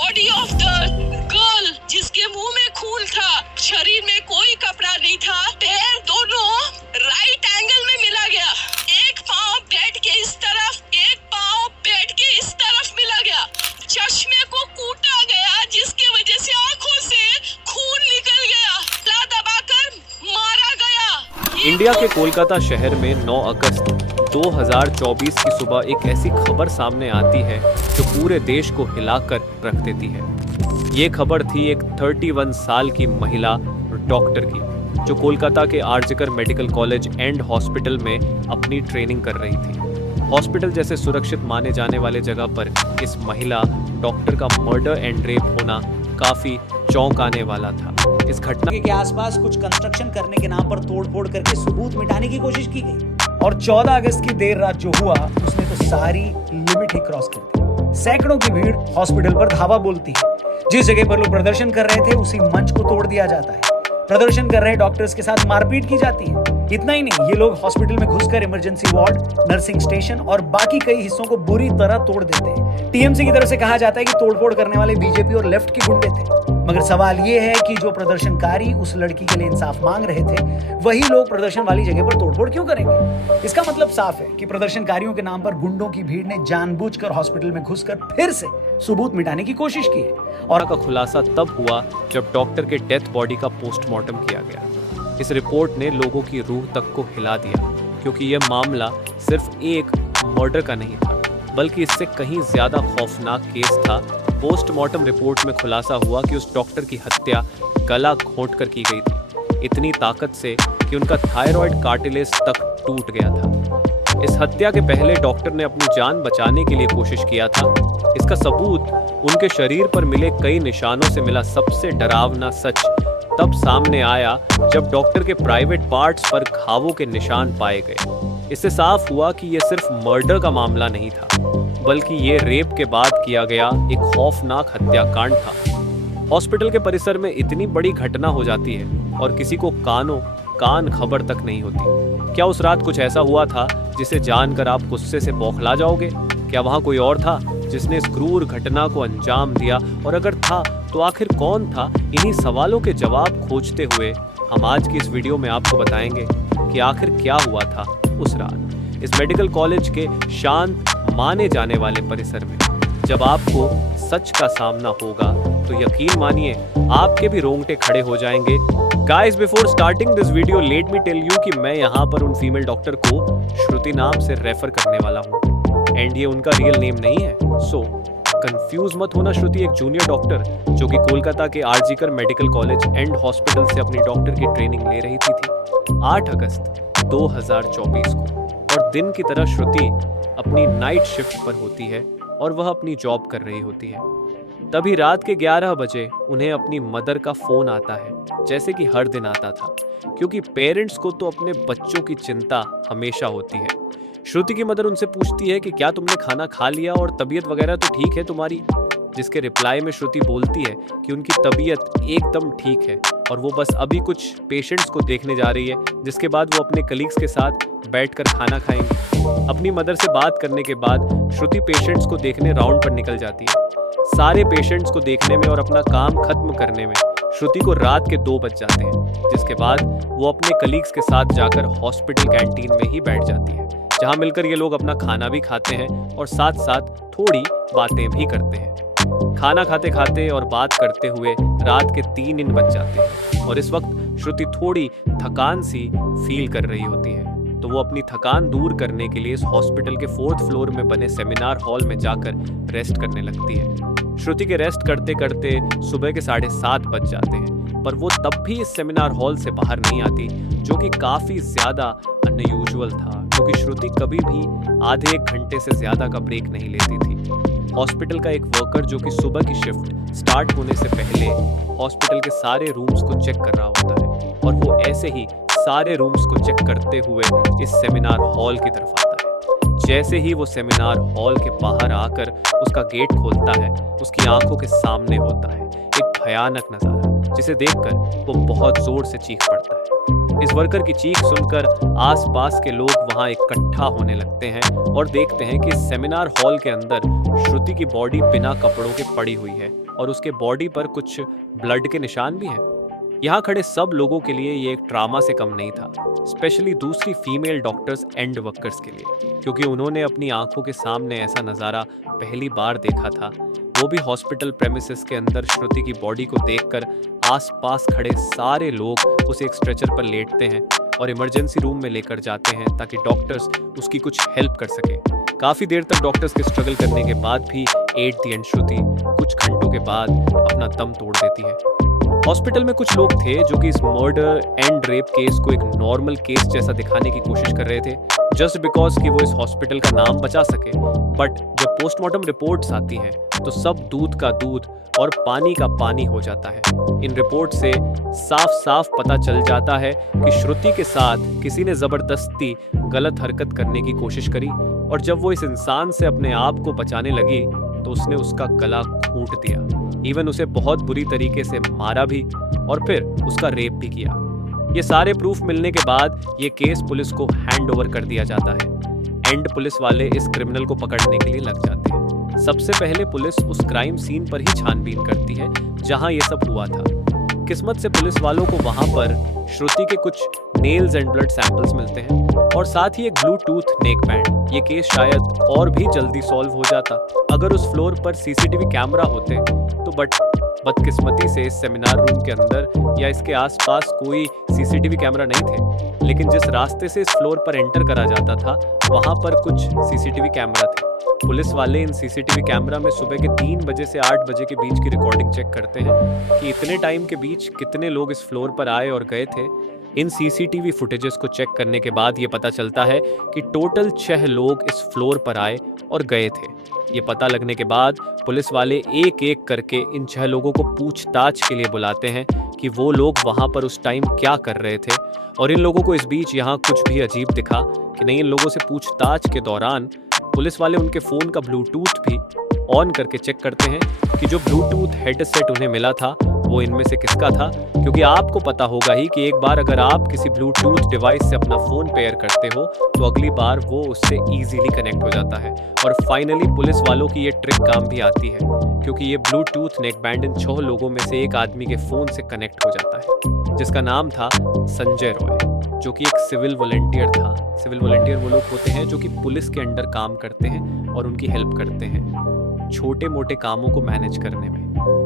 Body of the girl जिसके मुंह में खून था, शरीर में कोई कपड़ा नहीं था, पैर दोनों राइट एंगल में मिला गया, एक पाँव बेड के इस तरफ, एक पाँव बेड के इस तरफ मिला गया, चश्मे को कूटा गया जिसके वजह से आंखों से खून निकल गया, ला दबाकर मारा गया। इंडिया के कोलकाता शहर में 9 अगस्त 2024 की सुबह एक ऐसी खबर सामने आती है जो पूरे देश को हिलाकर रख देती है। ये खबर थी एक 31 साल की महिला डॉक्टर की जो कोलकाता के RG Kar medical college and hospital में अपनी ट्रेनिंग कर रही थी। हॉस्पिटल जैसे सुरक्षित माने जाने वाले जगह पर इस महिला डॉक्टर का मर्डर एंड रेप होना काफी चौंकाने वाला था। इस घटना के आसपास कुछ कंस्ट्रक्शन करने के नाम पर तोड़फोड़ करके सबूत मिटाने की कोशिश की गई और 14 अगस्त की देर रात जो हुआ उसने तो सारी लिमिट ही क्रॉस कर दी। सैकड़ों की भीड़ हॉस्पिटल पर धावा बोलती है। जिस जगह पर लोग प्रदर्शन कर रहे थे उसी मंच को तोड़ दिया जाता है। प्रदर्शन कर रहे डॉक्टर्स के साथ मारपीट की जाती है। इतना ही नहीं, ये लोग हॉस्पिटल में घुसकर इमरजेंसी वार्ड, नर्सिंग स्टेशन और बाकी कई हिस्सों को बुरी तरह तोड़ देते हैं। टीएमसी की तरफ से कहा जाता है कि तोड़फोड़ करने वाले बीजेपी और लेफ्ट के गुंडे थे। मगर सवाल ये है कि जो प्रदर्शनकारी उस लड़की के लिए इंसाफ मांग रहे थे वही लोग प्रदर्शन वाली जगह पर तोड़फोड़ क्यों करेंगे? इसका मतलब साफ है कि प्रदर्शनकारियों के नाम पर गुंडों की भीड़ ने जानबूझकर हॉस्पिटल में घुसकर फिर से सबूत मिटाने की कोशिश की है। और का खुलासा तब हुआ जब डॉक्टर के डेथ बॉडी का पोस्टमार्टम किया गया। इस रिपोर्ट ने लोगों की रूह तक को हिला दिया क्योंकि यह मामला सिर्फ एक मर्डर का नहीं था बल्कि इससे कहीं ज्यादा खौफनाक केस था। पोस्टमार्टम रिपोर्ट में खुलासा हुआ कि उस डॉक्टर की हत्या गला घोंटकर की गई थी, इतनी ताकत से कि उनका थायराइड कार्टिलेज तक टूट गया था। इस हत्या के पहले डॉक्टर ने अपनी जान बचाने के लिए कोशिश किया था। इसका सबूत उनके शरीर पर मिले कई निशानों से मिला। सबसे डरावना सच तब सामने आया जब डॉक्टर के प्राइवेट पार्ट्स पर घावों के निशान पाए गए। इससे साफ हुआ कि यह सिर्फ मर्डर का मामला नहीं था बल्कि ये रेप के बाद किया गया एक खौफनाक हत्याकांड था। हॉस्पिटल के परिसर में इतनी बड़ी घटना हो जाती है और किसी को कान खबर तक नहीं होती। क्या उस रात कुछ ऐसा हुआ था जिसे जानकर आप गुस्से से बौखला जाओगे? क्या वहां कोई और था जिसने इस क्रूर घटना को अंजाम दिया? और अगर था तो आखिर कौन था? इन्हीं सवालों के जवाब खोजते हुए हम आज की इस वीडियो में आपको बताएंगे कि आखिर क्या हुआ था उस रात इस मेडिकल कॉलेज के शांत माने जाने वाले परिसर में। जब आपको सच का सामना होगा तो यकीन मानिए आपके भी रोंगटे खड़े हो जाएंगे। Guys, before starting this video let me tell you कि मैं यहाँ पर उन फीमेल डॉक्टर को श्रुति नाम से रेफर करने वाला हूँ एंड ये उनका रियल नेम नहीं है, सो कंफ्यूज मत होना। श्रुति एक जूनियर डॉक्टर जो कि कोलकाता के RG Kar medical college and hospital से अपनी डॉक्टर की ट्रेनिंग ले रही थी 8 अगस्त 2024 को। और दिन की तरह श्रुति अपनी नाइट शिफ्ट पर होती है और वह अपनी जॉब कर रही होती है। तभी रात के 11 बजे उन्हें अपनी मदर का फोन आता है, जैसे कि हर दिन आता था, क्योंकि पेरेंट्स को तो अपने बच्चों की चिंता हमेशा होती है। श्रुति की मदर उनसे पूछती है कि क्या तुमने खाना खा लिया और तबीयत वगैरह तो ठीक है तुम्हारी? जिसके रिप्लाई में श्रुति बोलती है कि उनकी तबीयत एकदम ठीक है और वो बस अभी कुछ पेशेंट्स को देखने जा रही है, जिसके बाद वो अपने कलीग्स के साथ बैठकर खाना खाएंगे। अपनी मदर से बात करने के बाद श्रुति पेशेंट्स को देखने राउंड पर निकल जाती है। सारे पेशेंट्स को देखने में और अपना काम खत्म करने में श्रुति को रात के 2 बज जाते हैं, जिसके बाद वो अपने कलीग्स के साथ जाकर हॉस्पिटल कैंटीन में ही बैठ जाती है, जहां मिलकर ये लोग अपना खाना भी खाते हैं और साथ साथ थोड़ी बातें भी करते हैं। खाना खाते खाते और बात करते हुए रात के 3 बज जाते हैं और इस वक्त श्रुति थोड़ी थकान सी फील कर रही होती है, तो वो अपनी थकान दूर करने के लिए इस हॉस्पिटल के 4th फ्लोर में बने सेमिनार हॉल में जाकर रेस्ट करने लगती है। श्रुति के रेस्ट करते करते सुबह के 7:30 बज जाते हैं, पर वो तब भी इस सेमिनार हॉल से बाहर नहीं आती, जो कि काफी ज्यादा अनयूजुअल था क्योंकि श्रुति कभी भी आधे 1 घंटे से ज्यादा का ब्रेक नहीं लेती थी। हॉस्पिटल का एक वर्कर जो कि सुबह की शिफ्ट स्टार्ट होने से पहले हॉस्पिटल के सारे रूम्स को चेक कर रहा होता है और वो ऐसे ही सारे रूम्स को चेक करते हुए इस सेमिनार हॉल की तरफ आता है। जैसे ही वो सेमिनार हॉल के बाहर आकर उसका गेट खोलता है, उसकी आंखों के सामने होता है एक भयानक नजारा, जिसे देखकर वो बहुत जोर से चीख पड़ता है। इस वर्कर की चीख सुनकर आसपास के लोग वहां इकट्ठा होने लगते हैं और देखते हैं कि सेमिनार हॉल के अंदर श्रुति की बॉडी बिना कपड़ों के पड़ी हुई है और उसके बॉडी पर कुछ ब्लड के निशान भी हैं। यहाँ खड़े सब लोगों के लिए ये एक ड्रामा से कम नहीं था, स्पेशली दूसरी फीमेल डॉक्टर्स एंड वर्कर्स के लिए, क्योंकि उन्होंने अपनी आंखों के सामने ऐसा नज़ारा पहली बार देखा था, वो भी हॉस्पिटल प्रेमिसेस के अंदर। श्रुति की बॉडी को देखकर आसपास खड़े सारे लोग उसे एक स्ट्रेचर पर लेटते हैं और इमरजेंसी रूम में लेकर जाते हैं ताकि डॉक्टर्स उसकी कुछ हेल्प कर सके। काफ़ी देर तक डॉक्टर्स के स्ट्रगल करने के बाद भी एट द एंड श्रुति कुछ घंटों के बाद अपना दम तोड़ देती है। हॉस्पिटल में कुछ लोग थे जो कि इस मर्डर एंड रेप केस को एक नॉर्मल केस जैसा दिखाने की कोशिश कर रहे थे, जस्ट बिकॉज कि वो इस हॉस्पिटल का नाम बचा सके। बट जब पोस्टमार्टम रिपोर्ट्स आती हैं तो सब दूध का दूध और पानी का पानी हो जाता है। इन रिपोर्ट से साफ साफ पता चल जाता है कि श्रुति के साथ किसी ने जबरदस्ती गलत हरकत करने की कोशिश करी और जब वो इस इंसान से अपने आप को बचाने लगी तो उसने उसका गला घूंट दिया, इवन उसे बहुत बुरी तरीके से मारा भी और फिर उसका रेप भी किया। ये सारे प्रूफ मिलने के बाद ये केस पुलिस को हैंड ओवर कर दिया जाता है एंड पुलिस वाले इस क्रिमिनल को पकड़ने के लिए लग जाते हैं। सबसे पहले पुलिस उस क्राइम सीन पर ही छानबीन करती है जहां ये सब हुआ था। किस्मत से पुलिस वालों को वहां पर श्रुति के कुछ नेल्स एंड ब्लड सैंपल्स मिलते हैं और साथ ही एक ब्लूटूथ नेक बैंड। ये केस शायद और भी जल्दी सॉल्व हो जाता अगर उस फ्लोर पर सीसीटीवी कैमरा होते तो, बट बदकिस्मती से इस सेमिनार रूम के अंदर या इसके आसपास कोई सीसीटीवी कैमरा नहीं थे। लेकिन जिस रास्ते से इस फ्लोर पर एंटर करा जाता था वहां पर कुछ सीसीटीवी कैमरा थे। पुलिस वाले इन सीसीटीवी कैमरा में सुबह के 3 बजे से 8 बजे के बीच की रिकॉर्डिंग चेक करते हैं कि इतने टाइम के बीच कितने लोग इस फ्लोर पर आए और गए थे। इन सीसीटीवी फुटेजेस को चेक करने के बाद ये पता चलता है कि टोटल 6 लोग इस फ्लोर पर आए और गए थे। ये पता लगने के बाद पुलिस वाले एक एक करके इन 6 लोगों को पूछताछ के लिए बुलाते हैं कि वो लोग वहां पर उस टाइम क्या कर रहे थे। और इन लोगों को इस बीच यहाँ कुछ भी अजीब दिखा कि नहीं। इन लोगों से पूछताछ के दौरान पुलिस वाले उनके फ़ोन का ब्लूटूथ भी ऑन करके चेक करते हैं कि जो ब्लूटूथ हेडसेट उन्हें मिला था वो इनमें से किसका था, क्योंकि आपको पता होगा ही कि एक बार अगर आप किसी ब्लूटूथ डिवाइस से अपना फ़ोन पेयर करते हो तो अगली बार वो उससे ईजीली कनेक्ट हो जाता है। और फाइनली पुलिस वालों की ये ट्रिक काम भी आती है, क्योंकि ये ब्लूटूथ नेक बैंड इन 6 लोगों में से एक आदमी के फ़ोन से कनेक्ट हो जाता है, जिसका नाम था संजय रॉय, जो कि एक सिविल वॉलंटियर था। सिविल वॉलंटियर वो लोग होते हैं जो कि पुलिस के अंडर काम करते हैं और उनकी हेल्प करते हैं छोटे मोटे कामों को मैनेज करने में।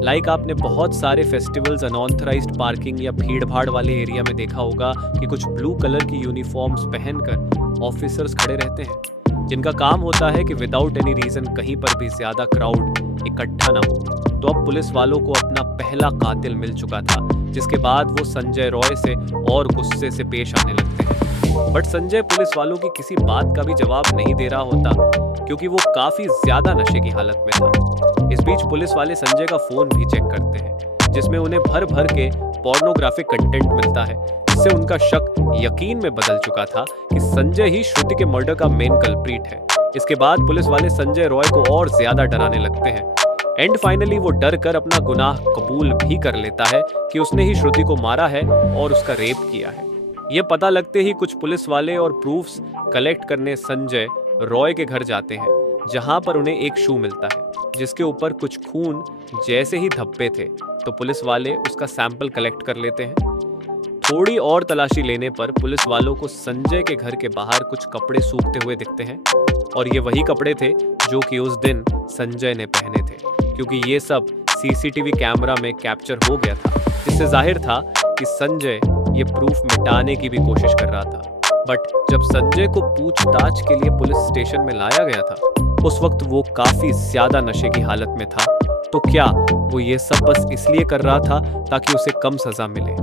लाइक आपने बहुत सारे फेस्टिवल्स अनऑथराइज्ड पार्किंग या भीड़ भाड़ वाले एरिया में देखा होगा कि कुछ ब्लू कलर की यूनिफॉर्म्स पहनकर ऑफिसर्स खड़े रहते हैं, जिनका काम होता है कि विदाउट एनी रीजन कहीं पर भी ज्यादा क्राउड इकट्ठा ना हो। तो अब पुलिस वालों को अपना पहला कातिल मिल चुका था, जिसके बाद वो संजय रॉय से और गुस्से से पेश आने लगते हैं। बट संजय पुलिस वालों की किसी बात का भी जवाब नहीं दे रहा होता, क्योंकि वो काफी ज्यादा नशे की हालत में था। इस बीच पुलिस वाले संजय का फोन भी चेक करते हैं, जिसमें उन्हें भर भर के पोर्नोग्राफिक कंटेंट मिलता है, जिससे उनका शक यकीन में बदल चुका था कि संजय ही श्रुति के मर्डर का मेन कल्प्रिट है। इसके बाद पुलिस वाले संजय रॉय को और ज्यादा डराने लगते हैं एंड फाइनली वो डर कर अपना गुनाह कबूल भी कर लेता है कि उसने ही श्रुति को मारा है और उसका रेप किया है। ये पता लगते ही कुछ पुलिस वाले और प्रूफ्स कलेक्ट करने संजय रॉय के घर जाते हैं, जहां पर उन्हें एक शू मिलता है जिसके ऊपर कुछ खून जैसे ही धब्बे थे। तो पुलिस वाले उसका सैंपल कलेक्ट कर लेते हैं। थोड़ी और तलाशी लेने पर पुलिस वालों को संजय के घर के बाहर कुछ कपड़े सूखते हुए दिखते हैं और ये वही कपड़े थे जो कि उस दिन संजय ने पहने थे, क्योंकि ये सब सीसीटीवी कैमरा में कैप्चर हो गया था। इससे जाहिर था कि संजय ये प्रूफ मिटाने की भी कोशिश कर रहा था। बट जब संजय को पूछताछ के लिए पुलिस स्टेशन में लाया गया था, उस वक्त वो काफी ज्यादा नशे की हालत में था। तो क्या वो ये सब बस इसलिए कर रहा था ताकि उसे कम सजा मिले,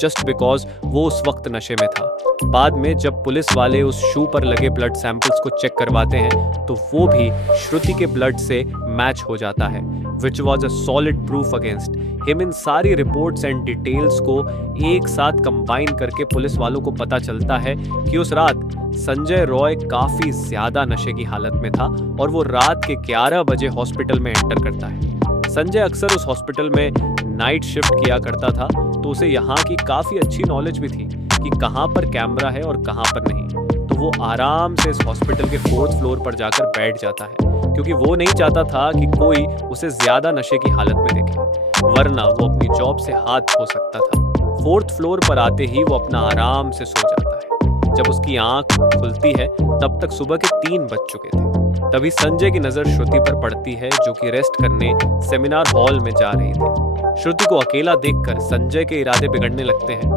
जस्ट बिकॉज वो उस वक्त नशे में था? बाद में जब पुलिस वाले उस शू पर लगे ब्लड सैंपल्स को चेक करवाते हैं तो वो भी श्रुति के ब्लड से मैच हो जाता है, which was a solid proof against him. इन सारी रिपोर्ट्स एंड डिटेल्स को एक साथ कंबाइन करके पुलिस वालों को पता चलता है कि उस रात संजय रॉय काफी ज्यादा नशे की हालत में था और वो रात के 11 बजे हॉस्पिटल में एंटर करता है। संजय अक्सर उस हॉस्पिटल में नाइट शिफ्ट किया करता था, तो उसे यहाँ की काफी अच्छी नॉलेज भी थी। कि कहाँ पर कैमरा है और कहाँ पर नहीं, तो वो आराम से इस हॉस्पिटल के 4th फ्लोर पर जाकर बैठ जाता है, क्योंकि वो नहीं चाहता था कि कोई उसे ज्यादा नशे की हालत में देखे, वरना वो अपनी जॉब से हाथ धो सकता था। 4th फ्लोर पर आते ही वो अपना आराम से सो जाता है। जब उसकी आंख खुलती है तब तक सुबह के 3 बज चुके थे। तभी संजय की नजर श्रुति पर पड़ती है, जो कि रेस्ट करने सेमिनार हॉल में जा रही थी। श्रुति को अकेला देखकर संजय के इरादे बिगड़ने लगते हैं।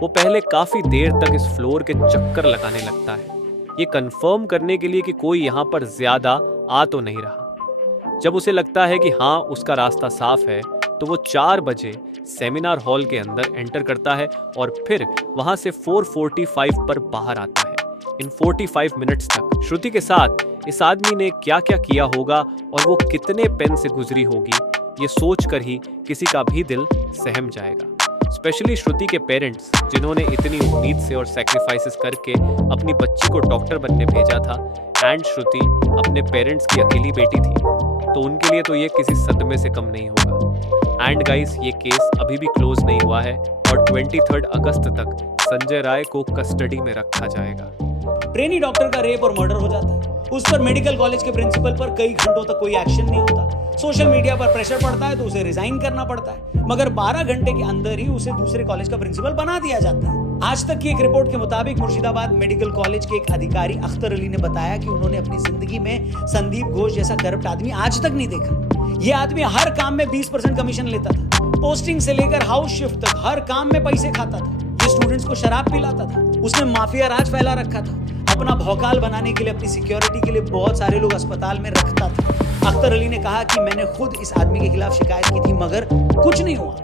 वो पहले काफी देर तक इस फ्लोर के चक्कर लगाने लगता है, ये कंफर्म करने के लिए कि कोई यहाँ पर ज्यादा आ तो नहीं रहा। जब उसे लगता है कि हाँ उसका रास्ता साफ है, तो वो 4 बजे सेमिनार हॉल के अंदर एंटर करता है और फिर वहां से 4:45 पर बाहर आता है। इन 45 मिनट्स तक श्रुति के साथ इस आदमी ने क्या क्या किया होगा और वो कितने पेन से गुजरी होगी, ये सोचकर ही किसी का भी दिल सहम जाएगा। स्पेशली श्रुति के पेरेंट्स, जिन्होंने इतनी उम्मीद से और सैक्रिफाइसेस करके अपनी बच्ची को डॉक्टर बनने भेजा था, एंड श्रुति अपने पेरेंट्स की अकेली बेटी थी, तो उनके लिए तो ये किसी सदमे से कम नहीं होगा। एंड गाइस, ये केस अभी भी क्लोज नहीं हुआ है और 23 अगस्त तक संजय राय को कस्टडी में रखा जाएगा। ट्रेनी डॉक्टर का रेप और मर्डर हो जाता है। उस पर मेडिकल कॉलेज के प्रिंसिपल पर कई घंटों तक कोई एक्शन नहीं होता। सोशल मीडिया पर प्रेशर पड़ता है तो उसे रिजाइन करना पड़ता है, मगर 12 घंटे के अंदर ही उसे दूसरे कॉलेज का प्रिंसिपल बना दिया जाता है। आज तक की एक रिपोर्ट के मुताबिक मुर्शिदाबाद मेडिकल कॉलेज के एक अधिकारी अख्तर अली ने बताया कि उन्होंने अपनी जिंदगी में संदीप घोष जैसा करप्ट आदमी आज तक नहीं देखा। ये आदमी हर काम में 20% कमीशन लेता था। पोस्टिंग से लेकर हाउस शिफ्ट तक हर काम में पैसे खाता था। ये स्टूडेंट्स को शराब पिलाता था। उसने माफिया राज फैला रखा था। अपना भौकाल बनाने के लिए, अपनी सिक्योरिटी के लिए बहुत सारे लोग अस्पताल में रखता था। अख्तर अली ने कहा कि मैंने खुद इस आदमी के खिलाफ शिकायत की थी, मगर कुछ नहीं हुआ।